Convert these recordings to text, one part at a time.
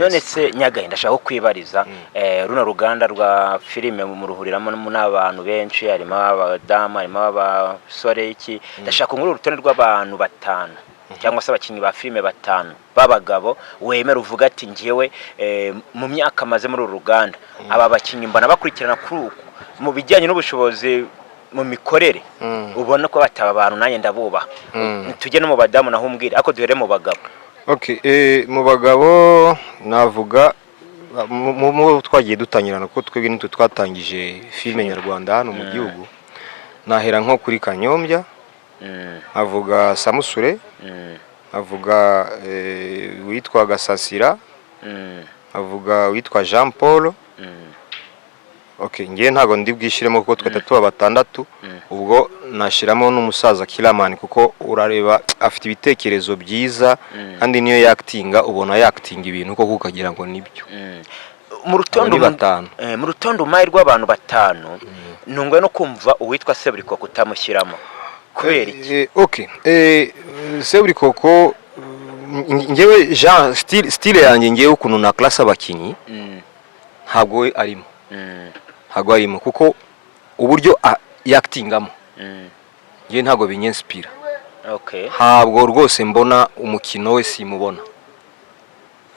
none se Nyagahe ndashaka kwibariza runo ruganda rwa filime mu ruhuriramo n'abantu benshi harimo abadamu harimo abasore iki ndashaka nguru urutonde rw'abantu batanu cyangwa se abakinyi ba filime batanu babagabo wemera uvuga ati ngiyewe mu myaka maze muri uru ruganda aba bakinyi mbana bakurikirana kuri uko mu bijyanye n'ubushobozi mu mikorere ubona ko bataba abantu nanye ndabuba tujye no mu badamu naho umbwira ako duhere mu bagabo. Okay, mu bagabo navuga mu twagiye dutangirana ko twebwe n'itwe twatangije filime nyarwanda hano mu gihugu nahera nko kuri Kanyombya avuga Samusure avuga witwa Gasasira avuga witwa Jean Paul. Okay, ngiye ntago ndi bwishiremo kuko twatatu batandatu ubwo nashiramo n'umusaza Kilamani kuko urareba afite ibitekerezo byiza kandi niyo yaktinga ubona yaktinga ibintu koko ukagira ngo nibyo. Mu rutondo mahirwe abantu batanu nungwe no kumva uwitwa Seburikoko kutamushyiramo kubera iki? Okay, Seburikoko ngewe Jean style yanjye ngewe ukuntu na classe abakinyi ntabwo arimo ntabwo arimo kuko uburyo yaktingamo ngewe ntabwo binyenspira. Okay, ntabwo rwose mbona umukino we simubona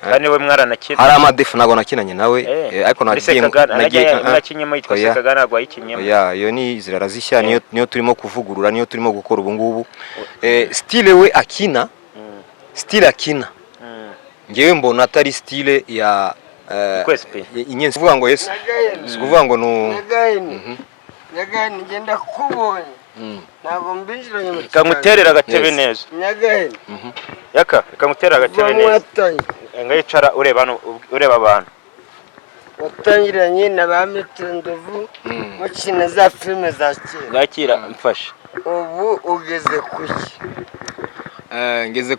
kandi we mwaranakina hari amadefu ntabwo nakinanye nawe ariko nakinyemo yitwa Sekagana rwayikinyemo yo ni zirarazishya niyo turimo kuvugurura niyo turimo gukora ubu ngubu. Style we akina style akina ngewe mbona atari style ya inyenzi kuvuga ngo yes kuvuga ngo no Nyagahe ngenda kubonye ntabwo mbinjiranye mu kamuterera agatebe neza Nyagahe yaka kamuterera agatebe neza ngayicara ureba abantu watangiranye na ba Mitundovu mukina za filime za kera ngakira mfashe ubu ugeze kuki? Ngeze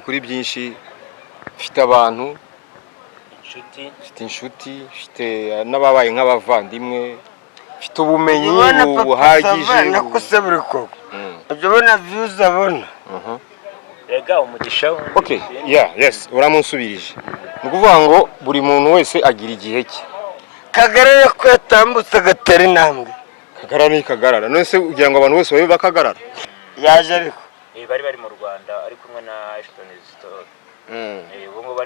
kuri byinshi mfite abantu mfite inshuti mfite n'ababaye nk'abavandimwe mfite ubumenyi buhagije nako Seburikoko ibyo bona views abona rega umugisha. Okay, yes uramunsubirije nukuvuga ngo buri muntu wese agira igihe cye. Kagarara ko yatambutse agatera intambwe Kagarara ni Kagarara none se ugira ngo abantu bose babe bakagarara yaje ariko bari mu Rwanda ari kumwe na Ashton Store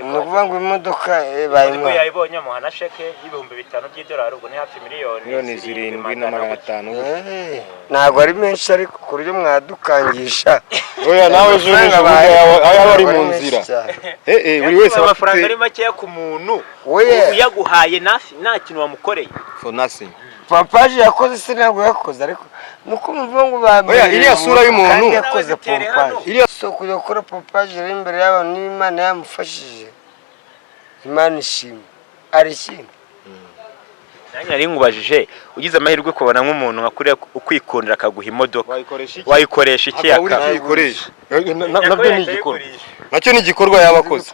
nukuvuga ngo imodoka bayimwa yayibonye mu hanasheke y'ibihumbi 5 by'idolari ubwo ni hafi miliyoni 7,500 ntabwo ari menshi ariko ku buryo mwadukangisha oya nawe ejo aya bari mu nzira buri wese amafaranga ari make ku muntu uyaguhaye nta kintu wamukoreye for nothing. Pompaje yakoze sinabwo yakoze ariko nuko muvuga ngo oya iriya sura y'umuntu yakoze Pompaje iriya soko yakora Pompaje ari imbere y'abantu n'Imana yamufashije Imana ishimwe arishimye. Nanjye nari nkubajije ugize amahirwe kubona nk'umuntu nkakuriye ukwikundira akaguha imodoka wayikoresha iki yakayikoresha nabyo ni igikorwa nacyo ni igikorwa yabakoze.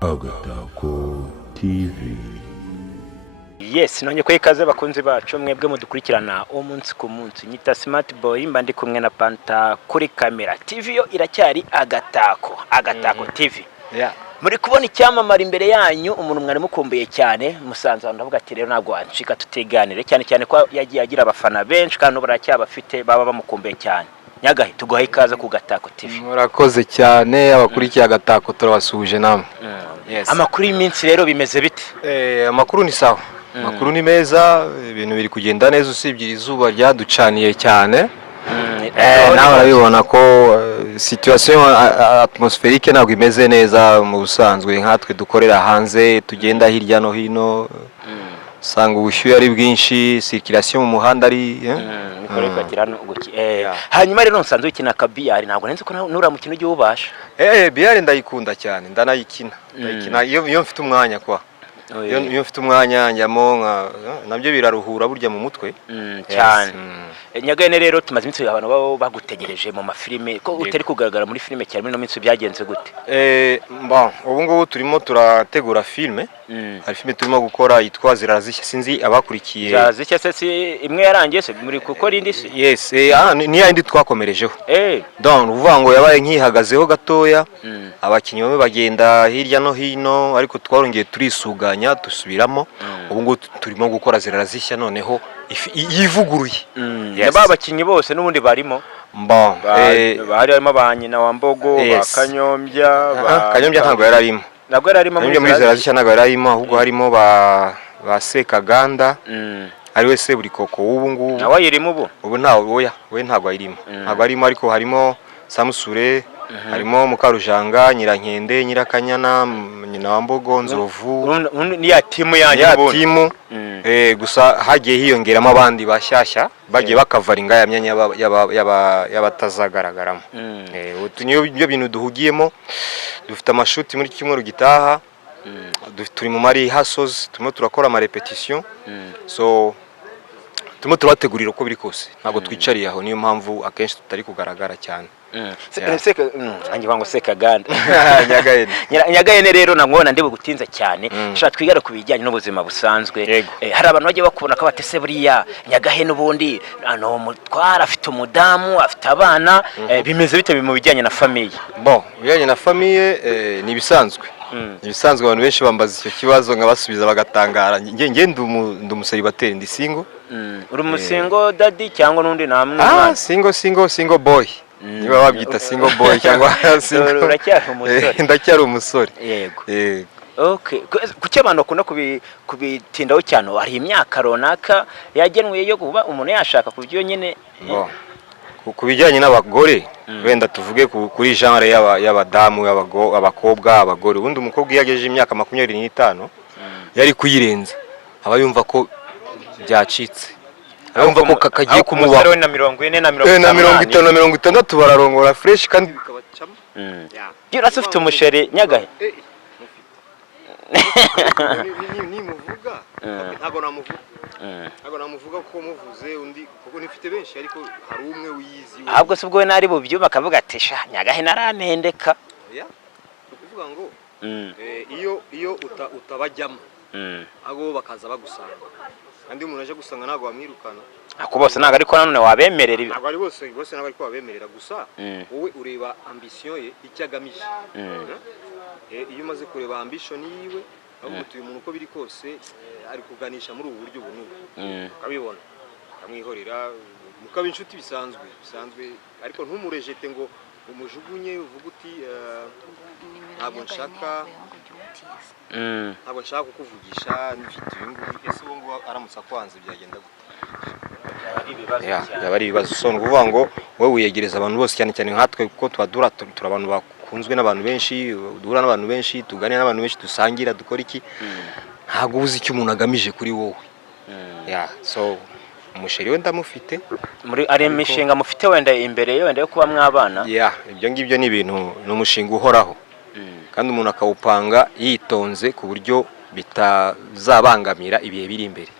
Agatako TV. Yes, nonye ko ikaze bakunzi bacu mwebwe mudukurikirana umunsi ku munsi nyita Smart Boy mba ndi kumwe na Panta kuri kamera. TV yo iracyari Agatako TV. Muri kubona icyamamara imbere yanyu umuntu mwari mukumbuye cyane musanze ndavuga ati rero ntabwo wancika tuteganire cyane ko yagiye agira abafana benshi kandi baracyabafite baba bamukumbuye cyane. Nyagahe tuguhaye ikaze ku Gatako TV. Murakoze cyane abakurikiye Agatako turabasuje namwe. Amakuru y'iminsi rero bimeze bite? Amakuru ni sawa. Amakuru ni meza ibintu biri kugenda neza usibye izuba ryaducaniye cyane. Nawe urabibona ko situation atmospherique ntabwo imeze neza mu busanzwe nkatwe dukorera hanze tugenda hirya no hino sanga ubushyuhe ari bwinshi circulation mu muhanda ari hanyuma rero nsanzwe ikina kabiyari ntabwo nenze ko nura mukino ugiye ubasha. Biyari ndayikunda cyane ndanayikina iyo mfite umwanya kwa iyo mfite umwanya njyamo nabyo biraruhura burya mu mutwe cyane. Nyagahene rero tumaze iminsi abantu baba bagutegereje mu mafilime ko utari kugaragara muri filime cyane muri no minsi byagenze gute? Ubu ngubu turimo turategura filime. Hari filime turimo gukora yitwa Zirazishya, sinzi abakurikiye. Zirazishya se imwe yarangiye se muri gukora indi se? Yes, ni yindi twakomerejeho. Donc uvuga ngo yabaye nkihagazeho gatoya, abakinnyi bamwe bagenda hirya no hino, ariko twarongeye turisuganya dusubiramo. Ubu ngubu turimo gukora Zirazishya noneho yivuguruye. Aba bakinnyi bose n'ubundi barimo harimo ba nyina wa Mbogo, ba Kanyombya. Kanyombya ntabwo yari arimo. Ntabwo yari arimo muri Zirazishya, ntabwo yari arimo, ahubwo harimo ba Sekaganda ari we Seburikoko w'ubu ngubu. Nawe ayirimo ubu? Ubu we ntabwo ayirimo. Ntabwo arimo, ariko harimo Samusure, harimo Mukarujanga, Nyirankende, Nyirakanyana, nyina wa Mbogo, Nzovu. Ni ya timu yanyu n'ubundi. Gusa hagiye hiyongeramo abandi bashyashya bagiye bakavaringa ya myanya y'abatazagaragaramo. Niyo bintu duhugiyemo. Dufite amashuti muri cyumweru gitaha. Turi mu mari hasozi, turimo turakora ama repetition. So turimo turabategurira uko biri kose. Ntabwo twicariye aho, niyo mpamvu akenshi tutari kugaragara cyane. Sekaganda Nyagahene rero namubona ndi bugutinza cyane. Shaka twigara ku bijyanye n'ubuzima busanzwe. Hari abantu bagiye bakubona ko batese buriya Nyagahene ubundi umutwara afite umudamu, afite abana, bimeze bite mu bijyanye na famille? Bijyanye na famille ni bisanzwe. Ibisanzwe abantu benshi bambaza icyo kibazo nkabasubiza bagatangara. Nge ndi umuseribateri, ndi single. Uri umusingo daddy cyangwa n'undi namwe? Single boy. Niba babyita single boy cyangwa single. Uracyari umusore? Ndacyari umusore. Yego. Okay. Kuki abantu bakunda kubitindaho cyane? Hari imyaka runaka yagenwe yo kuba umuntu yashaka kubyo nyine. Ku bijyanye n'abagore, wenda tuvuge kuri genre y'abadamu, abakobwa, abagore. Ubundi umukobwa yagejeje imyaka 25 yari kuyirenza, aba yumva ko byacitse. Yumva ko kakagiye kumuba. Na 40 na 50 na 60 bararongora fresh kandi bikabacamo. Yurase ufite umusheri Nyagahe? Nimuvuga ntabwo namuvuga ko muvuze undi kuko nifite benshi, ariko hari umwe wiyizi. Ahubwo se ubwo we nari bubyuma akavuga ati sha Nyagahe naramendeka. Kuvuga ngo iyo utabajyamo abo bakaza bagusanga, kandi umuntu aje gusanga ntabwo bamwirukana. Ako bose ntabwo ariko nanone wabemerera ibi. Ntabwo ari bose ntabwo ariko wabemerera, gusa wowe ureba ambition ye icyagamije. Iyo umaze kureba ambition yiwe, ahubwo uyu muntu uko biri kose ari kuganisha muri ubu buryo bunubu, ukabibona ukamwihorera, mukaba inshuti bisanzwe, ariko ntumurejete ngo umujugunye uvuga uti ntabwo nshaka kukuvugisha nifite ibingubi. Ese ubu ngubu aramutse akwanze byagenda gute? Yaba ari ibibazo. So nukuvuga ngo wowe wiyegereza abantu bose, cyane cyane nkatwe kuko turi abantu bakunzwe n'abantu benshi, duhura n'abantu benshi, tuganira n'abantu benshi, dusangira, dukora iki. Ntabwo uzi icyo umuntu agamije kuri wowe. So umusheri we ndamufite. Muri ari imishinga mufite wenda imbere yo kuba mwabana? Ibyo ngibyo ni ibintu, ni umushinga uhoraho, kandi umuntu akawupanga yitonze ku buryo bitazabangamira ibihe biri imbere.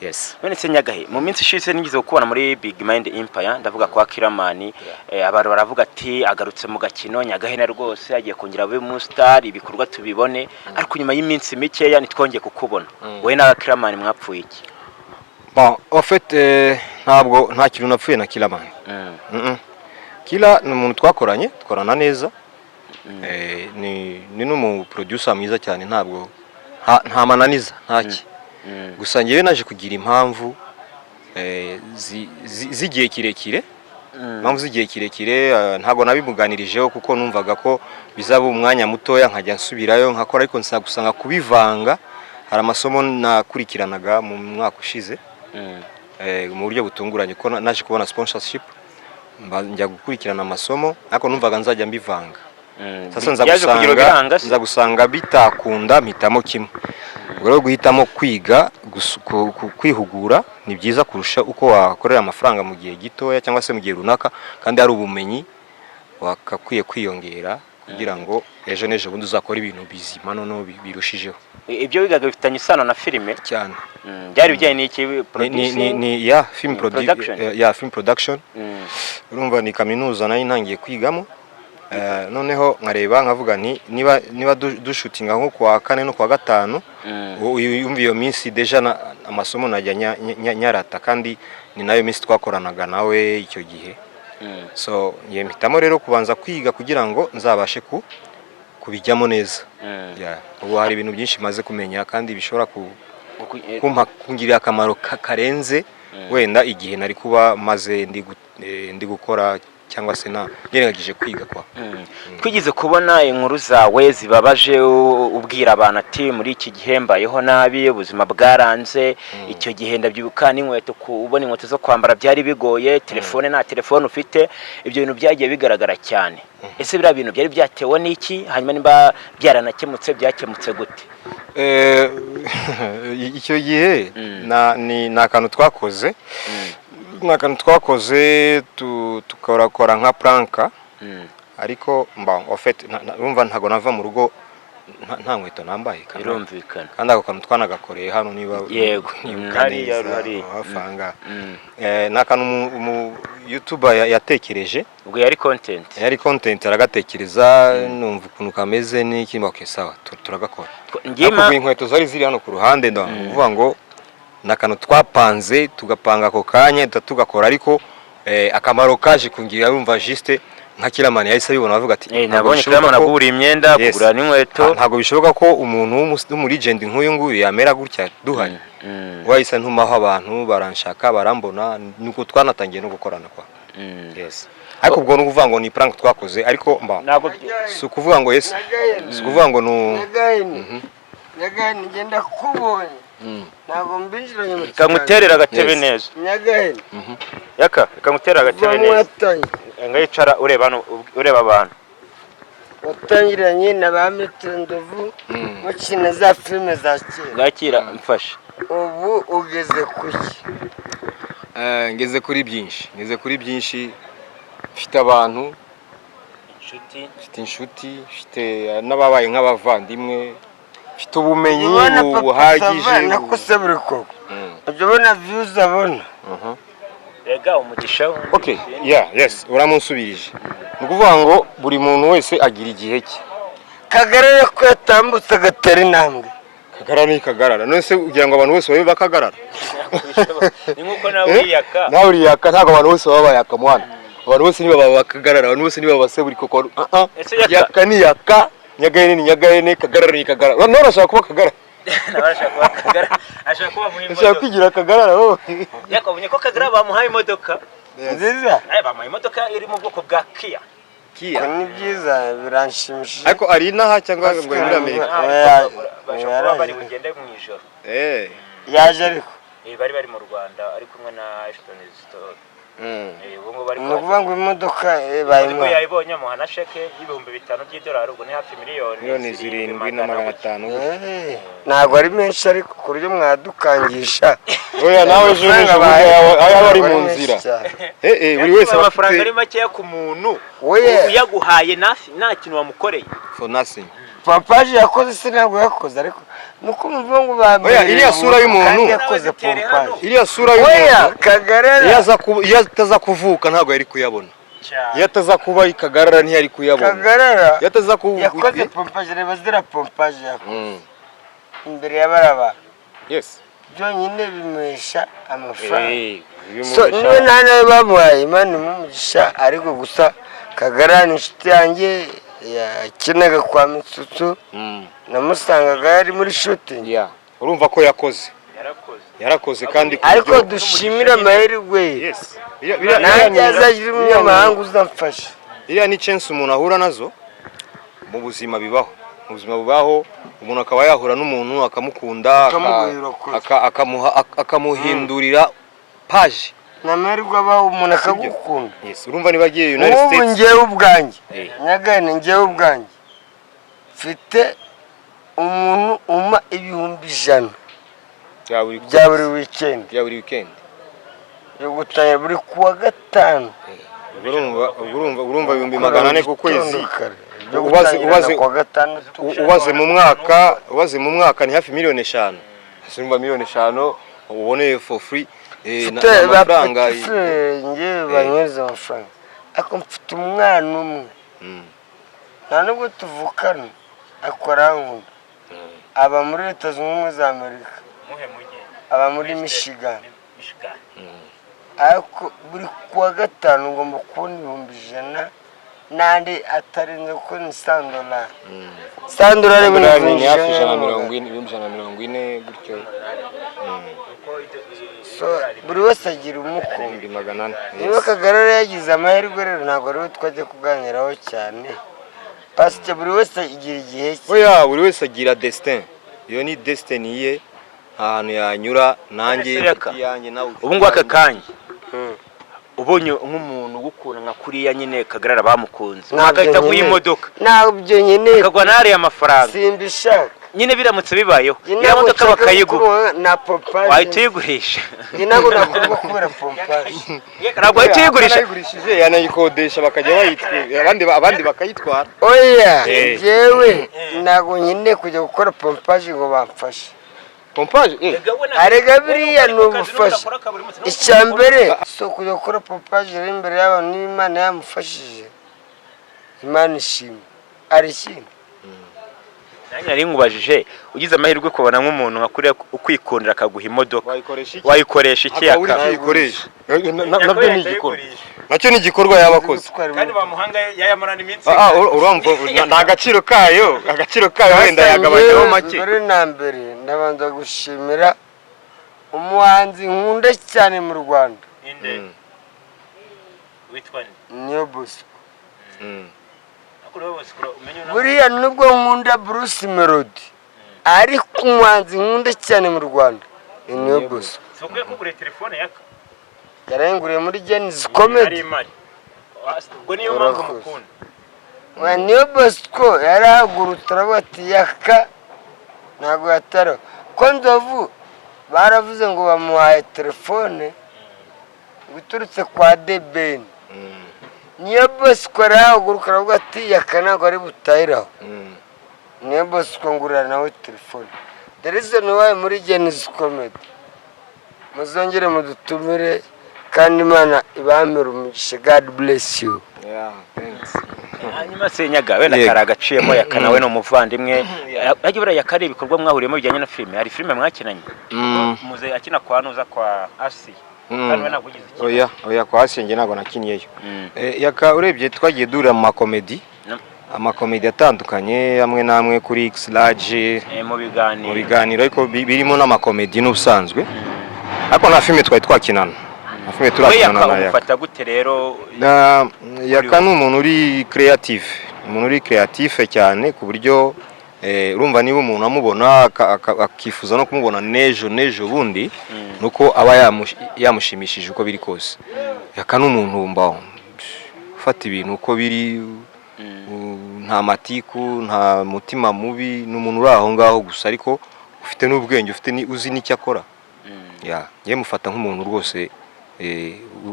Yes. None se Nyagahe, mu minsi ishize nigize gukubona muri Big Mind Empire, ndavuga kwa Kiramani, abantu baravuga ati agarutse mu gakino Nyagahene rwose agiye kongera abe mu star, ibikorwa tubibone, ariko nyuma y'iminsi mikeya nitwongeye kukubona. Wowe na Kiramani mwapfuye iki? En fait ntabwo nta kintu napfuye na Kiramani. Kila ni umuntu twakoranye, tkorana neza. Ni n'umu producer mwiza cyane, ntabwo nta mananiza ntaki. Gusa ngewe naje kugira impamvu zigiye kirekire. Impamvu zigiye kirekire ntabwo nabimuganirijeho kuko numvaga ko bizaba umwanya mutoya nkajya nsubirayo nkakora, ariko nsagusanga kubivanga. Hari amasomo nakurikiranaga mu mwaka ushize mu buryo butunguranye ko naje kubona sponsorship, njya gukurikirana amasomo, ariko numvaga nzajya mbivanga. Sasa nza gusanga bitakunda mpitamo kimwe. Ubwo rero guhitamo kwiga kwihugura ni byiza kurusha uko wakorera amafaranga mu gihe gitoya cyangwa se mu gihe runaka, kandi ari ubumenyi wakakwiye kwiyongera kugira ngo ejo n'ejo bundi uzakora ibintu bizima noneho birushijeho. ibyo wigaga bifitanye isano na filime cyane. byari bijyanye n'iki ni producing ya film production. ya film production. Urumva ni kaminuza nayo ntangiye kwigamo. Noneho nkareba nkavuga nti niba dushutinga nko kwa kane no kwa gatanu yumva iyo minsi deja amasomo najya nyarata kandi ni nayo minsi twakoranaga nawe icyo gihe. So mpitamo rero kubanza kwiga kugira ngo nzabashe kubijyamo neza. Ubu hari ibintu byinshi maze kumenya kandi bishobora kungirira akamaro karenze wenda igihe nari kuba maze ndi gukora cyangwa se ngeragije kwiga kwa. Twigize kubona inkuru zawe zibabaje ubwira abantu ati muri iki gihe mbayeho nabi ubuzima bwaranze icyo gihe ndabyibuka n'inkweto ubona inkweto zo kwambara byari bigoye telefone nta telefone ufite ibyo bintu byagiye bigaragara cyane. Ese biriya bintu byari byatewe n'iki hanyuma nimba byaranakemutse byakemutse gute? Icyo gihe ni akantu twakoze tukora nka pranka ariko en fait urumva ntago nava mu rugo nta nkweto nambaye birumvikana kandi ako kantu twanagakoreye hano niba yego hari afanga n'akantu mu YouTuber yatekereje ubwo yari content aragatekereza numva ukuntu kameze n'iki sawa turagakora ngima inkweto zari ziri hano ku ruhande ndavuga ngo nakano twapanze tugapanga ako kanya tugakora ariko akamaro kaje kungira yumva juste nka Kiramani yahise abibona avuga ati nabonye Kiramani agura imyenda kugura n'inkweto ntago bishoboka ko umuntu mu legend nk'uyu nguyu yamera gutya duhari. Wahise ntumaho abantu baranshaka barambona nuko twanatangiye no gukorana kwa. Yes ariko ubwo nukuvuga ngo ni prank twakoze ariko ntago si ukuvuga ngo yes si ukuvuga ngo Nyagahene ngenda kubonye ntago mbinjiranye mu kamuterera agatebe neza Nyagahene yaka kamuterera agatebe neza ngayicara ureba abantu watangiranye na ba Metero Ndovu mukina za filime za kera gakira mfasha ubu ugeze kuki? Ngeze kuri byinshi mfite abantu inshuti mfite n'ababaye nk'abavandimwe mfite ubumenyi buhagije nakose buri koko ubona views abona rega umugisha okay yes uramunsubirije nukuvuga ngo buri muntu wese agira igihe cye. Kagarara ko yatambutse agatera intambwe kagarara none se ugira ngo abantu bose babe bakagarara ni nkuko nawe uriyaka ntago abantu bose baba bayaka mwana abantu bose niba bakagarara abantu bose niba base buri koko yaka ni yaka Nyagahene ni Nyagahene kagarara ni kagarara none urashaka kuba kagarara ashaka kuba muhimbo ashaka kugira kagarara yakabonye ko kagarara bamuhaye imodoka nziza bamuhaye imodoka iri mu bwoko bwa Kia ni byiza biranshimishije ariko ari inaha cyangwa ngo muri Amerika bashobora bari bugende mu ijoro yaje ariko bari mu Rwanda ari kumwe na Ashton Store ni ukuvuga ngo imodoka yayibonye amuha na sheke y'ibihumbi 5 by'idolari ubwo ni hafi miliyoni 7,500 ntabwo ari menshi ariko ku buryo mwadukangisha oya nawe ejo aya bari mu nzira buri wese amafaranga ari make ku muntu uyaguhaye nta kintu wamukoreye for nothing. Pompaje yakoze se ntabwo yakoze ariko nuko muvuga ngo oya iriya sura y'umuntu yakoze Pompaje iriya sura y'umuntu Kagarara yataza kuvuka ntabwo yari kuyabona yataza kuba Kagarara ntiyari kuyabona Kagarara yataza kuvuka yakoze Pompaje reba zira Pompaje imbere y'abaraba yes byonyine bimesha amafaranga so niwe nane bamuhaye Imana umugisha ariko gusa Kagarara ni inshuti yanjye yakinaga kwa Mitsutsu namusangaga yari muri shooting urumva ko yarakoze kandi ariko dushimira amahirwe yes nanjye azagira umunyamahanga uzamfasha. Iriya ni chance umuntu ahura nazo mu buzima bibaho umuntu akaba yahura n'umuntu akamukunda akamuhindurira page n'amahirwe abaho umuntu akagukunda. Yes urumva niba agiye United States ngewe ubwanjye Nyagahene ngewe ubwanjye mfite umuntu uma ibihumbi 100 bya buri weekend yo gutanya buri kuwa gatanu urumva ibihumbi 400 ku kwezi ubaze mu mwaka ni hafi miliyoni 5. Simba miliyoni 5 ubone for free amafaranga nge banyereza amafaranga ako mfite umwana umwe nta nubwo tuvukana akora nkunda aba muri Leta Zunze Ubumwe za Amerika aba muri Michigan ariko buri kuwa gatanu ngomba kubona 100 nandi atarenze ko ni $100 $100 ni hafi 140 gutyo. So buri wese agira umukumbi niba Kagarara yagize amahirwe rero ntabwo rero twajya kuganiraho cyane parce buri wese agira igihe cye. Oya buri wese agira destin, iyo ni destiny ye ahantu yanyura nanjye yanjye nawe. Ubu ngo aka kanya ubonye nk'umuntu gukura nka kuriya nyine Kagarara bamukunze mwagahita guha imodoka nabyo nyine akagwa nari amafaranga simbishaka nyine biramutse bibayeho ya modoka bakayiguha na pompaje wahita uyigurisha nabo nakuba kubera pompaje ntabwo wahita uyigurisha yanayikodesha bakajya bayitwe abandi bakayitwara. Oya jewe nago nyine kujya gukora pompaje ngo bamfashe pompaje arega biriya n'ubufasha icyambere so kujya gukora pompaje rero imbere y'abantu n'Imana yamufashije Imana ishimwe ari kimwe. Nanjye nari nkubajije ugize amahirwe kubona nk'umuntu nka kuriya ukwikundira akaguha imodoka wayikoresha iki akayikoresha nabyo ni igikorwa nacyo ni igikorwa yabakoze kandi bamuhanga yayamarana iminsi urumva nta agaciro kayo wenda yagabanyaho make. Mbere na mbere ndabanza gushimira umuhanzi nkunda cyane mu Rwanda witwa Niyo Bosco. Buriya nubwo nkunda Bruce Melody ariko umuhanzi nkunda cyane mu Rwanda Niyo Bosco. Sokwe kugura telefone yaka yarenguriye muri Genesis Comedy. Ubwo niyo mpamvu mukunda. Niyo Bosco yarahagurutse bati yaka ntago yataro ko Nzovu baravuze ngo bamuhaye telefone guturutse kwa Deben. Niyo Bosco arahaguruka bati yaka ntago ari butayiraho. Niyo Bosco ngurira nawe telefone. There is no way muri Genesis Comedy. Muzongere mudutumire kandi Imana ibamira umugisha. God bless you. Yeah, thanks. Hanyuma Senyaga wenda karagaciyemo yakanawe no muvandimwe ajye bura yakari ibikorwa mwahuriyemo bijyanye na filime. Hari filime mwakinanye muze akina kwa nuza kwa Asi kandi we nakugize iki? Oya kwa Asi nge nago nakiniyeyo. Yaka urebye twagiye dura mu makomedi amakomedi atandukanye amwe namwe kuri X large mu biganiro ariko birimo n'amakomedi n'ubusanzwe ariko na filime twari twakinana afime turakinana na Yaka gute rero Yaka n'umuntu uri creative cyane ku buryo urumva niba umuntu amubona akifuza no kumubona nejo bundi nuko aba yamushimishije uko biri kose. Yaka n'umuntu mbaho ufata ibintu uko biri nta matiku nta mutima mubi n'umuntu uri aho ngaho gusa ariko ufite n'ubwenge ufite uzi n'icyo akora. Ngiye mufata nk'umuntu rwose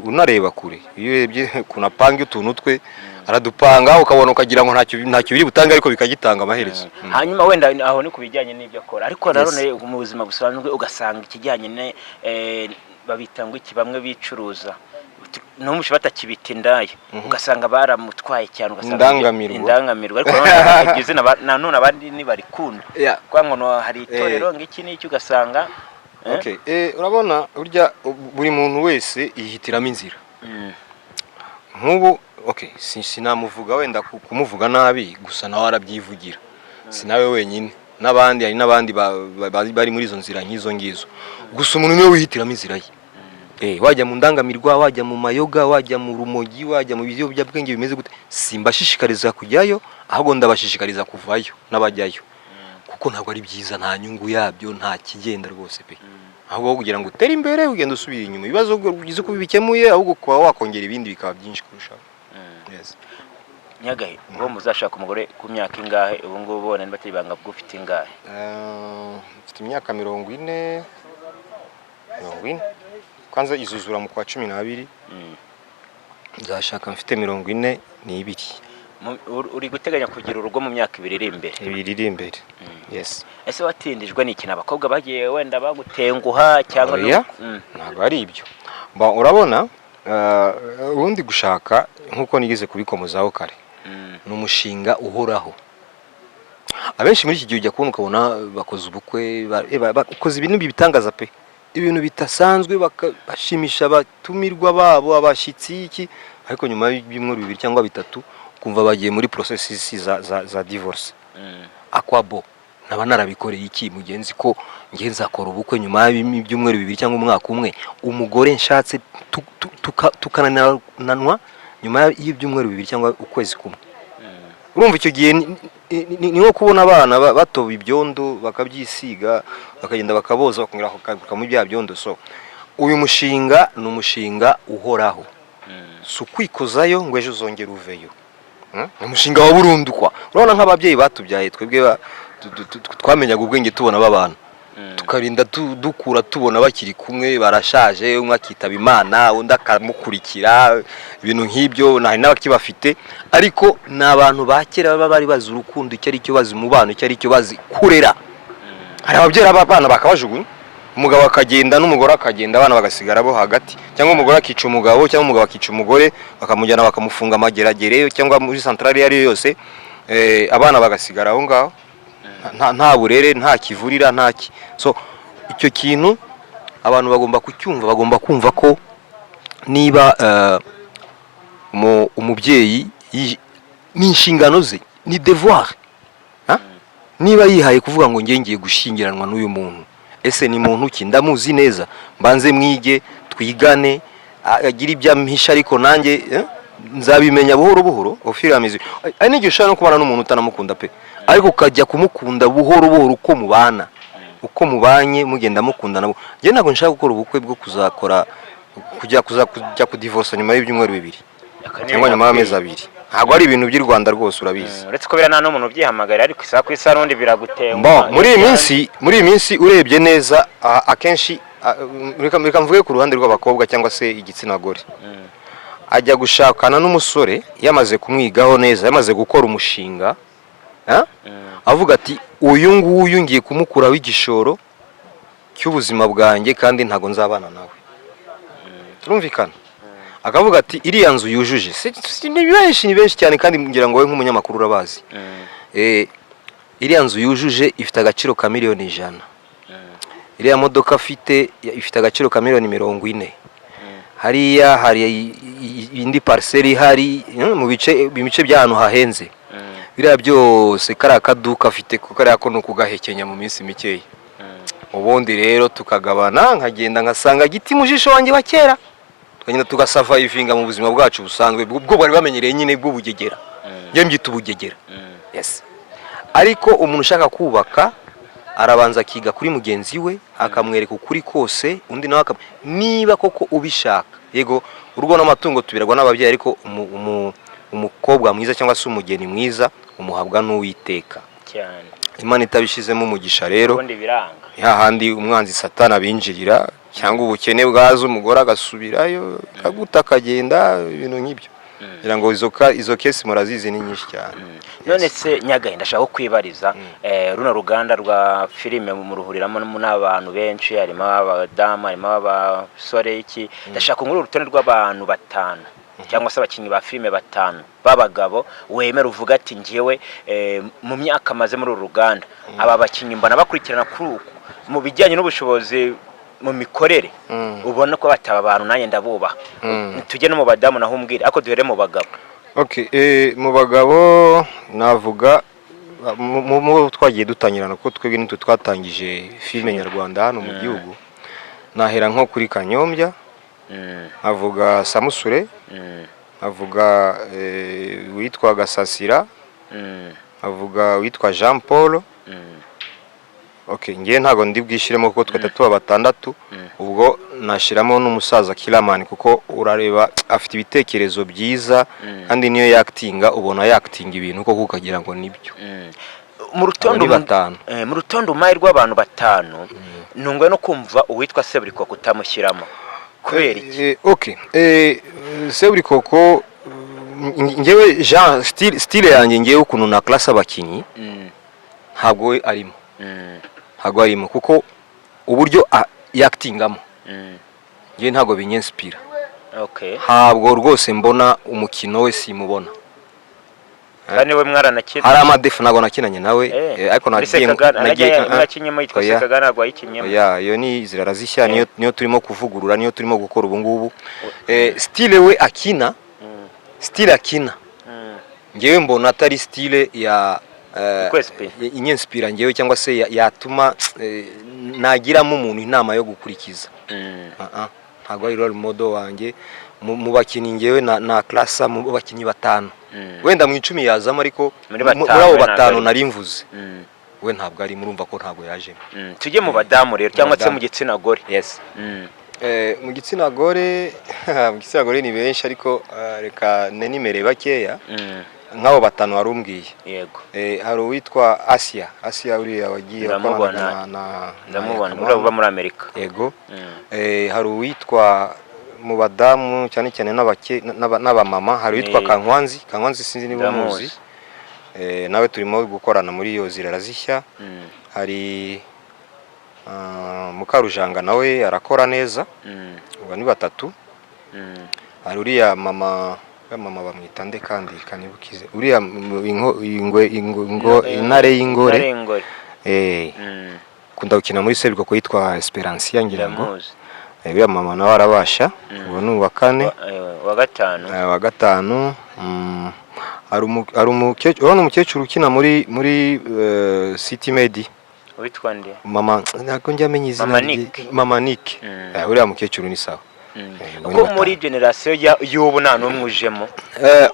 unareba kure iyo urebye kunapanga utuntu twe aradupanga ukabona ukagira ngo ntacyo biri butanga ariko bikagitanga amaherezo. Hanyuma wenda aho ni kubijyanye n'ibyo akora ariko narone mu buzima busanzwe ugasanga ikijyanye ne babitanga iki bamwe bicuruza no mushi batakibita indaya ugasanga baramutwaye cyane ugasanga indangamirwa ariko nagize none abandi ni barikunda kwa ngo hari itorero ngiki n'icyo ugasanga urabona urya buri muntu wese yihitiramo inzira nk'ubu sinamuvuga wenda kumuvuga nabi gusa nawe arabyivugira sinawe wenyine n'abandi hari n'abandi bari muri izo nzira nk'izo ngizo gusa umuntu niwe wihitiramo inzira ye wajya mu ndangamirwa wajya mu mayoga wajya mu rumogi wajya mu biyobyabwenge bimeze gute simbashishikariza kujyayo ahubwo ndabashishikariza kuvayo n'abajyayo kuko ntabwo ari byiza nta nyungu yabyo nta kigenda rwose pe ahubwo kugira ngo utere imbere ugenda usubira inyuma ibibazo ugize ko bikemuye ahubwo kuba wakongera ibindi bikaba byinshi kurushaho. Nyagahe ngo muzashaka umugore ku myaka ingahe ubu ngubu bone batari banga bwufite ingahe? Mfite imyaka 40 kwanza izuzura mu kwa 12 nzashaka mfite 42. uri guteganya kugira urugo mu myaka 2 iri imbere. 2 iri imbere. Yes. Ese watindijwe n'iki? Abakobwa bagiye wenda bagutenguha cyangwa ntabwo ari ibyo. Urabona ubundi gushaka nkuko nigeze kubikomozaho kare. Ni umushinga uhoraho. Abenshi muri iki gihe ujya kubona ukabona bakoze ubukwe bakoze ibintu bitangaza pe, ibintu bitasanzwe bashimisha abatumirwa babo abashitsi iki, ariko nyuma y'ibimwe 2 cyangwa 3 kumva bagiye muri processes za divorce. Akwabo naba narabikoreye iki mugenzi ko ngenza akora ubukwe nyuma y'ibyumweru 2 cyangwa umwaka umwe, umugore nshatse tukanananwa nyuma y'ibyumweru 2 cyangwa ukwezi kumwe. Urumva icyo gihe ni nko kubona abana batoba ibyondo bakabyisiga bakagenda bakaboza bakongera mu bya byondo. So uyu mushinga ni umushinga uhoraho, so kwikozayo ngo ejo uzongera uveyo. Ni umushinga wa burundu kwa. Urabona nk'ababyeyi batubyaye twebwe twamenyaga ubwenge tubona babana, tukarinda dukura tubona bakiri kumwe barashaje, umwe akitaba Imana undi akamukurikira, ibintu nk'ibyo nari n'abakibafite. Ariko n'abantu bakera bari bazi urukundo icyo ari cyo, bazi mubano icyo ari cyo, bazi kurera. Hari ababyeyi abana bakabajugunya, umugabo akagenda n'umugore akagenda, abana bagasigara bo hagati, cyangwa umugore akica umugabo cyangwa umugabo akica umugore bakamujyana bakamufunga amageragere cyangwa muri centrale yari yose, abana bagasigara aho ngaho nta burere nta kivurira ntaki. So icyo kintu abantu bagomba kucyumva, bagomba kumva ko niba umubyeyi ni inshingano ze, ni devoir. Niba yihaye kuvuga ngo ngiye gushyingiranwa n'uyu muntu, ese ni muntu ki? Ndamuzi neza, mbanze mwige twigane, agira ibyo ampisha, ariko nanjye nzabimenya buhoro buhoro. Ofiramizi ari n'icyo ushaka no kubana n'umuntu utanamukunda pe, ariko ukajya kumukunda buhoro buhoro uko mubana, uko mubanye mugenda mukundana. Nge ntabwo nshaka gukora ubukwe bwo kujya kudivorce nyuma y'ibyumweru 2 cyangwa nyuma y'amezi 2. Ntabwo ari ibintu by'u Rwanda rwose urabizi. Uretse ko birana n'umuntu byihamagarira, ariko isaha ku isaha rundi biragutenga. Muri iyi minsi urebye neza akenshi reka mvuge ku ruhande rw'abakobwa cyangwa se igitsina gore, ajya gushakana n'umusore yamaze kumwigaho neza, yamaze gukora umushinga, avuga ati uyu nguyu ngiye kumukuraho igishoro cy'ubuzima bwanjye kandi ntago nzabana nawe. Turumvikana. Akavuga ati iriya nzu yujuje, ni benshi cyane kandi ngira ngo we nk'umunyamakuru urabazi. Iriya nzu yujuje ifite agaciro ka miliyoni 100. Iriya modoka ifite agaciro ka miliyoni 40. Hariya hari indi parcelle ihari mu bice by'ahantu hahenze. Biriya byose kari akaduka afite ko kari ako no kugahekenya mu minsi mikeya. Ubundi rero tukagabana, nkagenda ngasanga giti mu jisho wanjye wa kera, tukagenda tugasavayivinga mu buzima bwacu busanzwe bwo bari bamenyereye nyine bwo bugegera. Ngiye mbyita ubugegera. Yes. Ariko umuntu ushaka kubaka arabanza akiga kuri mugenzi we, akamwereka ukuri kose, undi nawe niba koko ubishaka. Yego urugo n'amatungo tubiragwa n'ababyeyi, ariko umukobwa mwiza cyangwa se umugeni mwiza umuhabwa n'Uwiteka cyane. Imana itabishizemo umugisha rero ubundi biranga. hahandi umwanzi Satani abinjirira, cyangwa ubukene bwazo umugore agasubirayo kaguta akagenda, ibintu nk'ibyo. Ngira ngo izo kesi murazizi ni nyinshi cyane. None se Nyagahinda ndashaka kwibariza, runo ruganda rwa filime mu ruhuriramo n'abantu benshi, harimo abadamu, harimo abasore iki, ndashaka nkuru urutonde rw'abantu 5 cyangwa se abakinnyi ba filime 5 babagabo wemera uvuga ati ngiyewe mu myaka maze muri uruganda aba bakinnyi mbana bakurikirana kuri mu bijyanye n'ubushobozi mu mikorere, ubona ko bataba abantu nanjye ndabubaha. Tujye no mu badamu naho umbwire, ako duhere mu bagabo. Okay, mu bagabo navuga mu twagiye dutangirana ko twebwe n'itwe twatangije filime nyarwanda hano mu gihugu. Nahera nko kuri Kanyombya, avuga Samusure, avuga witwa Gasasira, avuga witwa Jean Paul. Okay, ngiye ntago ndi bwishiremo kuko twatatu abatandatu, ubwo nashiramo n'umusaza Kilamani kuko urareba afite ibitekerezo byiza kandi niyo yaktinga ubona yaktinga ibintu koko ukagira ngo nibyo. Mu rutondo umaye rw'abantu 5 nungwe no kumva uwitwa Seburikoko kutamushyiramo kubera iki? Okay, Seburikoko ngewe Jean style yanjye ngewe ukuntu na class abakinyi ntabwo we arimo ntabwo arimo kuko uburyo yaktingamo ngewe ntabwo binyenspira. Okay. Ntabwo rwose mbona umukino we simubona. Kandi we mwaranakina. Hari amadefu ntabwo nakinanye nawe ariko nagiye yitwa Sekagana ntabwo ayikinyemo. Yo ni zirarazishya niyo turimo kuvugurura niyo turimo gukora ubu ngubu. Style we akina style akina ngewe mbona atari style ya inyenspira ngewe cyangwa se yatuma nagiramo umuntu inama yo gukurikiza. Ntabwo ari role model wanjye mu bakinyi ngewe na class mu bakinyi batanu. Wenda mu 10 yazamo ariko muri abo batanu nari mvuze. We ntabwo ari murumva ko ntabwo yaje. Tujye mu badamu rero cyangwa se mu gitsina gore. Yes. Mu gitsina gore ni benshi ariko reka nenimere bakeya. Nk'abo batanu warumbwiye. Yego. Hari uwitwa Asia uriya wagiye ndamubona uraba muri Amerika. Yego. Hari uwitwa mu badamu cyane cyane n'abamama hari uwitwa Kankwanzi sinzi niba muzi. Nawe turimo gukorana muri iyo zirarazishya. Hari Mukarujanga nawe arakora neza. Ubu ni batatu. Hari uriya mama bamwita nde kandi kanibukize uriya intare y'ingore kunda gukina muri Seburiko ko yitwa Esperance yangira ngo uriya mama nawe arabasha. Ubu ni wa kane wa gatanu ari umukecuru ukina muri City Medi witwa nde mama nako njya amenya izina mama Nick. Uriya mukecuru ni sawa. Uko muri generation y'ubu nta numwe ujemo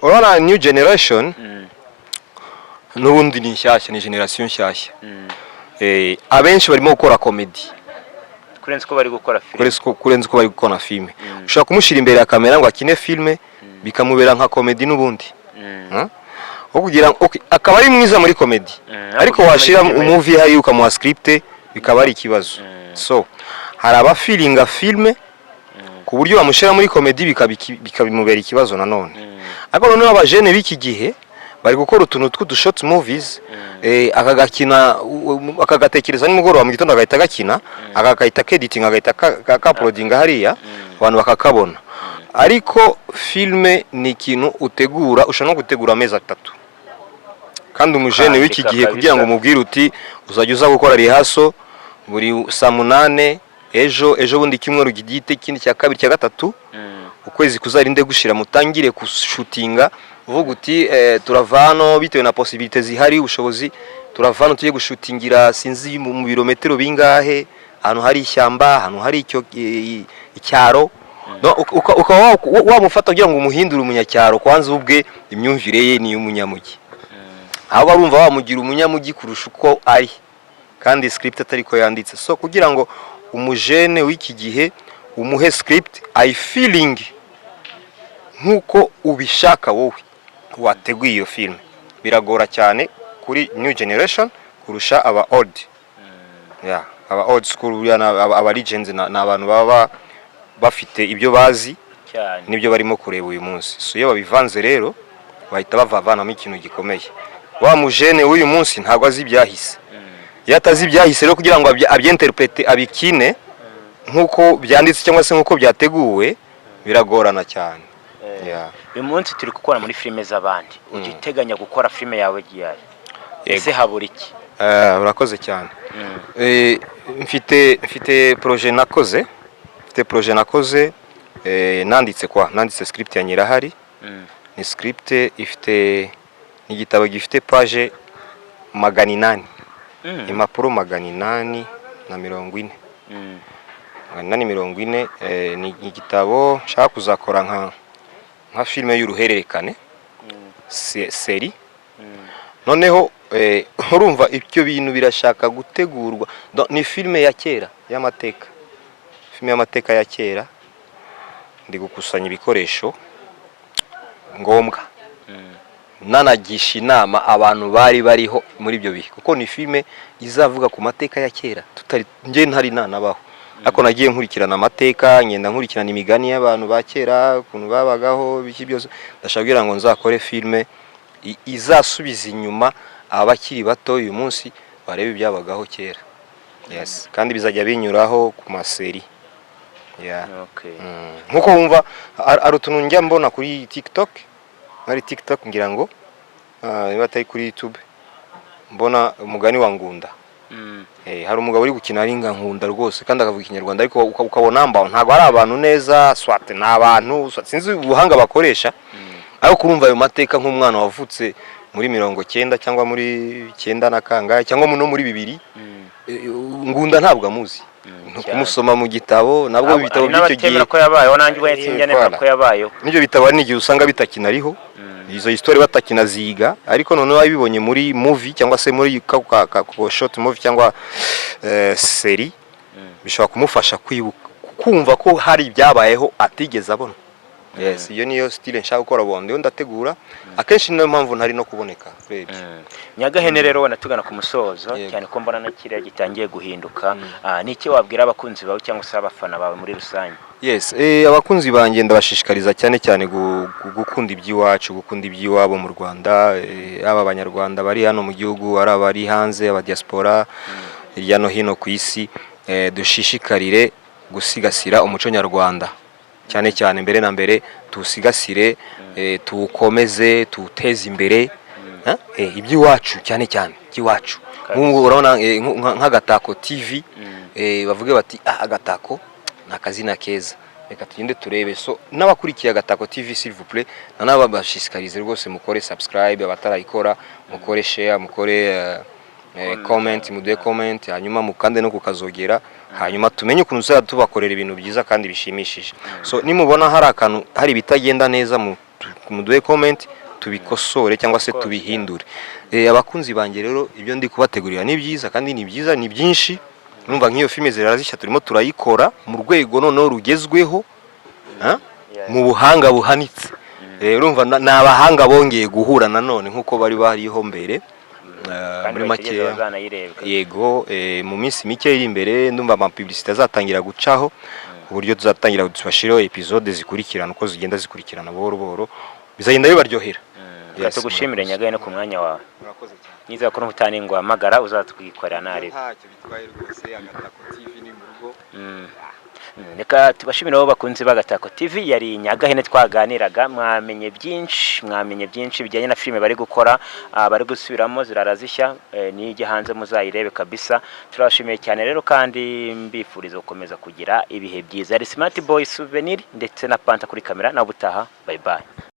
urabona new generation n'ubundi ni nshyashya ni generation nshyashya. Abenshi barimo gukora comedy kurenza ko bari gukora filme ushaka kumushira imbere ya kamera ngo akine filme bikamubera nka comedy n'ubundi kugira akaba ari mwiza muri comedy ariko washira movie hari ukamuha script bikaba ari ikibazo. So hari aba feelinga filme ku buryo bamushira muri comedy bikabimubera ikibazo nanone. Ariko none abajene biki gihe bari gukora utuntu tw'udushort movies akagakina akagatekereza nimugoroba mu gitondo agahita gakina akagahita editing agahita uploading hariya abantu bakakabona. Ariko filme ni ikintu utegura ushaka gutegura amezi 3 kandi umujene w'iki gihe kugira ngo mubwire uti uzajya uza gukora rehaso buri saa 8 ejo bundi kimwe gidite kindi cya kabiri cya gatatu ukwezi kuzarinde gushira mutangire kushutinga uvuga uti turavano bitewe na possibilities zihari ubushobozi turavano tuye gushutingira sinzi mu birometero bingahe ahantu hari ishyamba ahantu hari icyaro wamufata kugira ngo umuhindure umunyacyaro kwanza ubwe imyumvire ye ni y'umunyamugi aho barumva wamugira umunyamugi kurusha uko ari kandi script atari ko yanditse. So kugira ngo umujene w'iki gihe umuhe script I feeling nkuko ubishaka wowe wateguye iyo film biragora cyane kuri new generation kurusha aba old. Aba old school aba legends na abantu baba bafite ibyo bazi cyane nibyo barimo kureba uyu munsi. So iyo babivanze rero bahita bavavanamo ikintu gikomeye. Wa mujene w'uyu munsi ntabwo azi byahise yatazi byahise rero kugira ngo abyenterprete abikine nkuko byanditse cyangwa se nkuko byateguwe biragorana cyane. Uyu munsi turi gukora muri filime z'abandi ugiteganya gukora filime yawe giyari ese habura iki? Urakoze cyane. Mfite projet nakoze nanditse script ya Nyirahari. Ni script ifite igitabo gifite page 800 impapuro 840 ni igitabo nshaka kuzakora nka filme y'uruhererekane seri. Noneho urumva ibyo bintu birashaka gutegurwa ni filme ya kera y'amateka ya kera. Ndi gukusanya ibikoresho ngombwa nanagisha inama abantu bari bariho muri ibyo bihe kuko ni filme izavuga ku mateka ya kera tutari nje ntari nanabaho ariko nagiye nkurikirana amateka ngenda nkurikirana imigani y'abantu ba kera ukuntu babagaho biki byose ndashaka kugira ngo nzakore filme izasubiza inyuma abakiri bato uyu munsi barebe ibyabagaho kera. Yes, kandi bizajya binyuraho ku maseri. Yeah. Okay. Nkuko wumva ari utuntu njya mbona kuri TikTok, ari TikTok ngira ngo niba atari kuri YouTube mbona umugani wa Ngunda. Hari umugabo uri gukina ari Nkunda rwose kandi akavuga ikinyarwanda ariko ukabona mbaho ntago ari abantu neza swate n'abantu sinzi ubuhanga bakoresha ariko kurumva ayo mateka nk'umwana wavutse muri 90 cyangwa muri 9 na kangahe cyangwa no muri 2 Ngunda ntabwo amuzi kumusoma mu gitabo nabwo bitabo by'icyo gihe ko yabayeho nanjye wetsinjye neza ko yabayeho n'ibyo bitabo ari n'igihe usanga bitakinariho izo history batakinaziga ariko none wabibonye muri movie cyangwa se muri short movie cyangwa seri bishobora kumufasha kwibuka kumva ko hari ibyabayeho atigeze abona. Yes, iyo niyo style nshaka gukora bonde ndategura akenshi niyo mpamvu ntari no kuboneka kwebye. Nyagahene rero wanatugana ku musozo cyane ko mbona nakiriya gitangiye guhinduka niki wabwira abakunzi bawe cyangwa se abafana bawe muri rusange? Yes, abakunzi banjye ndabashishikariza cyane gukunda iby'iwacu gukunda iby'iwabo mu Rwanda aba abanyarwanda bari hano mu gihugu ari abari hanze aba diaspora hirya no hino ku isi dushishikarire gusigasira umuco nyarwanda cyane mbere na mbere tusigasire tukomeze tuteze imbere iby'iwacu cyane iby'iwacu nk'ubu urabona nk'Agatako TV bavuge bati Agatako nakazina keza reka tugende turebe so n'abakurikiye Agatako TV s'il vous plaît nanabashishikarize rwose mukore subscribe abatarayikora mukore share mukore comment muduhe comment hanyuma mukande no kukazogera hanyuma tumenye ukuntu uzajya tubakorera ibintu byiza kandi bishimishije. So nimubona hari akantu hari bitagenda neza muduhe comment tubikosore cyangwa se tubihindure. Abakunzi banjye rero ibyo ndi kubategurira ni byiza kandi ni byiza ni byinshi numva nk'iyo filme zirazishya turimo turayikora mu rwego noneho rugezweho mu buhanga buhanitse. Urumva n'abahanga bongeye guhura nanone nkuko bari bariho mbere muri makeya yego mu minsi mike iri imbere ndumva ama publicité azatangira gucaho uburyo tuzatangira gufashiraho episode zikurikirana uko zigenda zikurikirana buhoro bizagenda bibaryohera. Tugushimire Nyagahene ku mwanya wawe. Murakoze cyane. Niza ko n'ubutani ngo amagara uzatwikorera nare. Ntacyo bitwaye rwose Agatako TV ni mu rugo. Reka tubashimire abo bakunzi b'Agatako TV yari Nyagahene twaganiraga mwamenye byinshi bijyanye na filime bari gukora bari gusubiramo zirarazishya nijye hanze muzayirebe kabisa. Turashimiye cyane rero kandi mbifuriza gukomeza kugira ibihe byiza. Ari Smart Boy Souvenir ndetse na Panta kuri kamera na butaha bye bye.